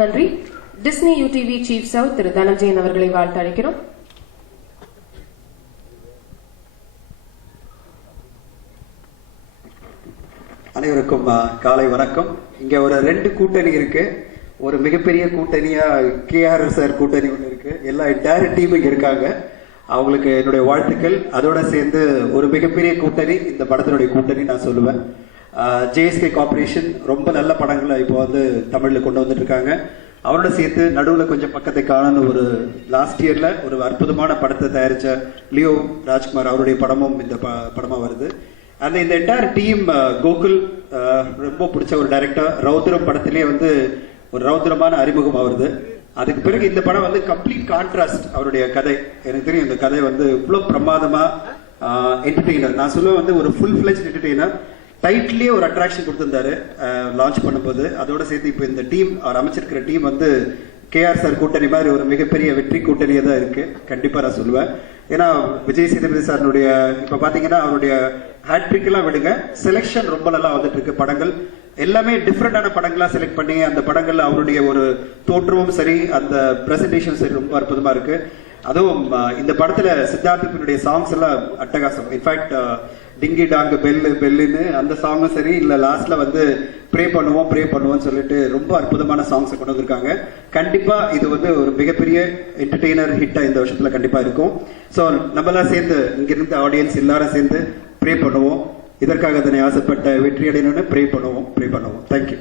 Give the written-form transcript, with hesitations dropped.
நன்றி. Disney UDV chief south திரு தனஞ்சயன் அவர்களை வாழ்த்து அழைக்கிறோம். அனைவருக்கும் காலை வணக்கம். இங்க ஒரு 2 கூட்டணி இருக்கு. ஒரு மிகப்பெரிய கூட்டணியா KR சார் கூட்டணி ஒன்று இருக்கு. எல்லா என்டையர் டீம் இங்க இருக்காங்க. அவங்களுக்கு என்னுடைய வாழ்த்துக்கள். அதோட சேர்ந்து ஒரு மிகப்பெரிய கூட்டணி இந்த படத்தினுடைய கூட்டணி நான் சொல்லுவேன். JSK கார்பரேஷன் ரொம்ப நல்ல படங்களை இப்போ வந்து தமிழ்ல கொண்டு வந்துட்டு இருக்காங்க. அவரோட சேர்த்து நடுவில் கொஞ்சம் பக்கத்தை காணன்னு ஒரு லாஸ்ட் இயர்ல ஒரு அற்புதமான படத்தை தயாரிச்ச லியோ ராஜ்குமார் அவருடைய படமும் இந்த படமா வருது. அந்த இந்த என்டையர் டீம் கோகுல் ரொம்ப பிடிச்ச ஒரு டைரக்டர். ரௌத்ரம் படத்திலேயே வந்து ஒரு ரௌத்ரமான அறிமுகம் ஆகுது. அதுக்கு பிறகு இந்த படம் வந்து கம்ப்ளீட் கான்ட்ராஸ்ட். அவருடைய கதை எனக்கு தெரியும். இந்த கதை வந்து இவ்வளவு பிரமாதமா என்டர்டெய்னர். நான் சொல்லுவேன் வந்து ஒரு ஃபுல் ஃபிளெஜ்ட் என்டர்டெய்னர். டைட்டிலே ஒரு அட்ராக்ஷன் கொடுத்திருந்தாரு லான்ச் பண்ணும்போது. அதோட சேர்த்து இப்போ இந்த டீம் அவர் அமைச்சிருக்கிற டீம் வந்து KR சார் கூட்டணி மாதிரி ஒரு மிகப்பெரிய வெற்றி கூட்டணியா தான் இருக்கு. கண்டிப்பா நான் சொல்லுவேன். ஏன்னா விஜய் சேதுபதி சாருடைய இப்ப பாத்தீங்கன்னா அவருடைய ஹேட்ரிக் எல்லாம் விடுங்க, செலெக்ஷன் ரொம்ப நல்லா வந்துட்டு இருக்கு. படங்கள் எல்லாமே டிஃப்ரெண்டான படங்களா செலக்ட் பண்ணி அந்த படங்கள்ல அவருடைய ஒரு தோற்றமும் சரி, அந்த பிரசன்டேஷன் சரி ரொம்ப அற்புதமா இருக்கு. அதுவும் இந்த படத்துல சித்தார்த்தினுடைய சாங்ஸ் எல்லாம் அட்டகாசம். இன்ஃபேக்ட் டிங்கி டாங்கு பெல்லு பெல்லுன்னு அந்த சாங்கும் சரி, இல்ல லாஸ்ட்ல வந்து ப்ரே பண்ணுவோம் சொல்லிட்டு ரொம்ப அற்புதமான சாங்ஸ் கொண்டு வந்திருக்காங்க. கண்டிப்பா இது வந்து ஒரு மிகப்பெரிய என்டர்டெய்னர் ஹிட்டா இந்த வருஷத்துல கண்டிப்பா இருக்கும். சோ நம்மளாம் சேர்ந்து இங்கிருந்து ஆடியன்ஸ் எல்லாரும் சேர்ந்து ப்ரே பண்ணுவோம். இதற்காக அதனை ஆசைப்பட்ட வெற்றி அடையணும்னு ப்ரே பண்ணுவோம். தேங்க்யூ.